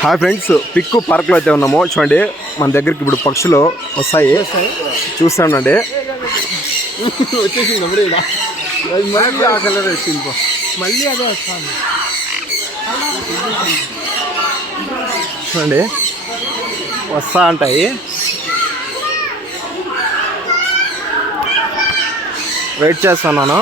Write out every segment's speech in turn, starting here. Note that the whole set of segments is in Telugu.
హాయ్ ఫ్రెండ్స్, పిక్కు పార్క్లో అయితే ఉన్నాము. చూడండి, మన దగ్గరికి ఇప్పుడు పక్షులు వస్తాయి. చూస్తానండి. మళ్ళీ అదే వస్తాను. చూడండి, వస్తా ఉంటాయి. వెయిట్ చేస్తున్నాను.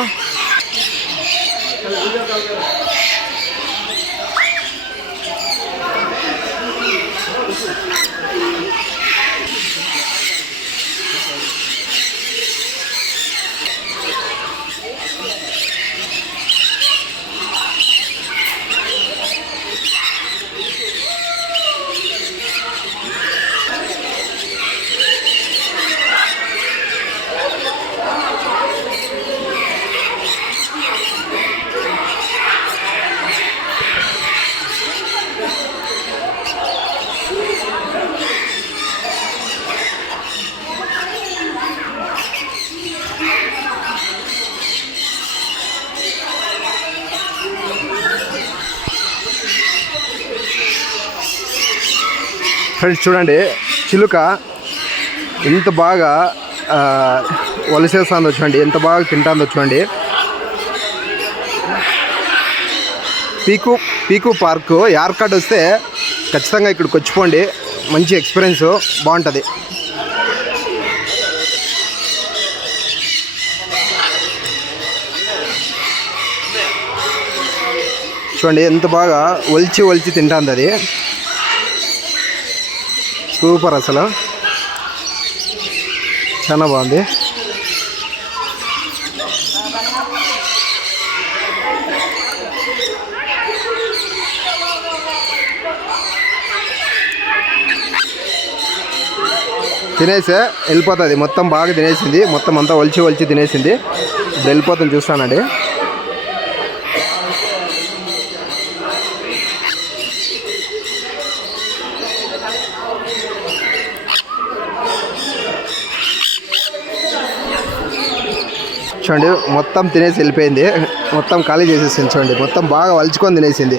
ఫ్రెండ్స్ చూడండి, చిలుక ఎంత బాగా వలసేస్తుందో చూడండి, ఎంత బాగా తింటుందో చూడండి. పీకు పార్కు యార్కాడ్ వస్తే ఖచ్చితంగా ఇక్కడికి వచ్చిపోండి. మంచి ఎక్స్పీరియన్స్ బాగుంటుంది. చూడండి, ఎంత బాగా ఒలిచి తింటుంది అది. సూపర్, అసలు చాలా బాగుంది. తినేసే వెళ్ళిపోతుంది. మొత్తం బాగా తినేసింది. మొత్తం అంతా ఒలిచి తినేసింది. ఇప్పుడు వెళ్ళిపోతుంది. చూస్తానండి. చూడండి, మొత్తం తినేసి వెళ్ళిపోయింది. మొత్తం ఖాళీ చేసేసింది. చూడండి, మొత్తం బాగా వలుచుకొని తినేసింది.